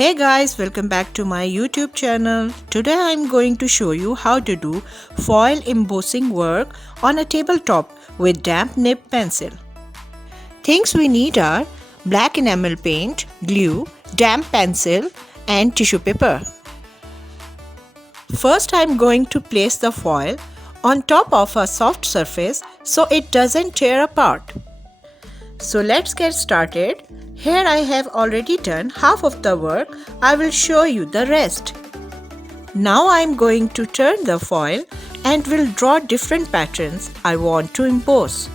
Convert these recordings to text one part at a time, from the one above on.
Hey guys, welcome back to my YouTube channel. Today I am going to show you how to do foil embossing work on a tabletop with damp nib pencil. Things we need are black enamel paint, glue, damp pencil and tissue paper. First I am going to place the foil on top of a soft surface so it doesn't tear apart. So let's get started. Here I have already done half of the work. I will show you the rest. Now I am going to turn the foil and will draw different patterns I want to emboss.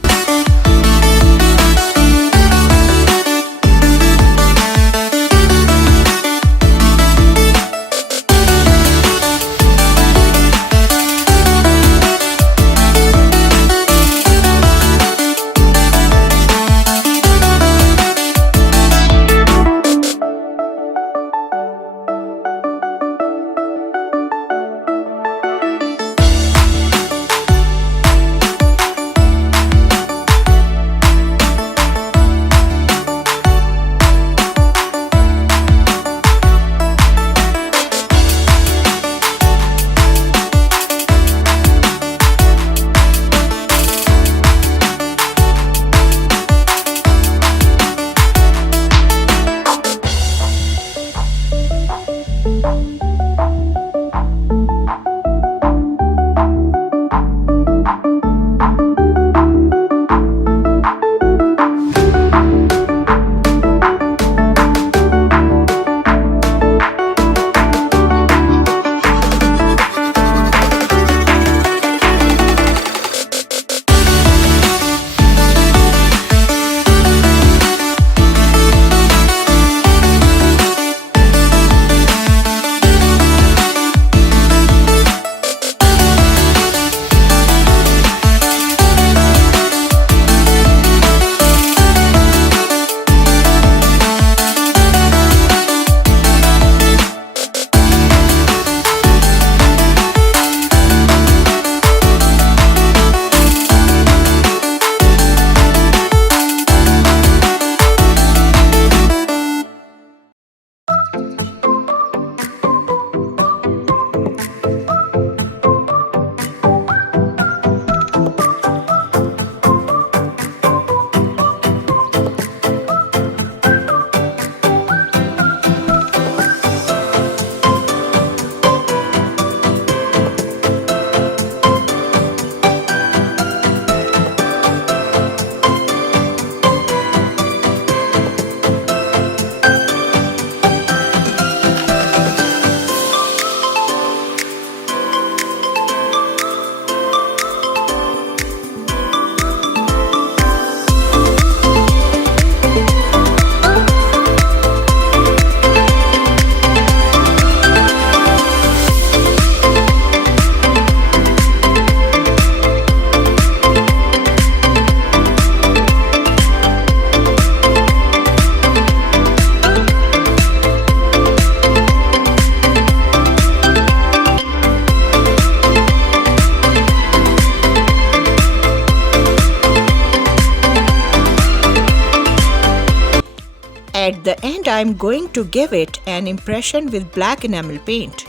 At the end, I am going to give it an impression with black enamel paint.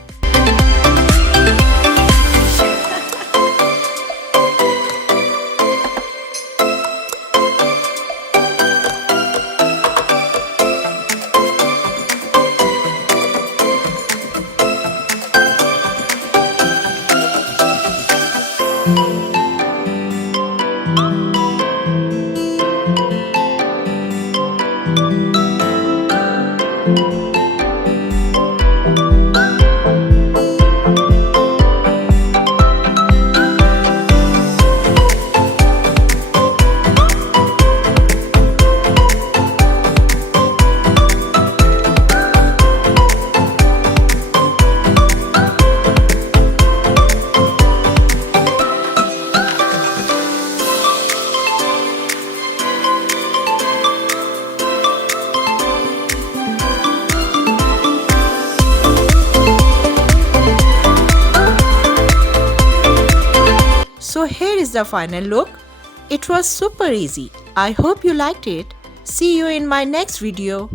So here is the final look. It was super easy. I hope you liked it. See you in my next video.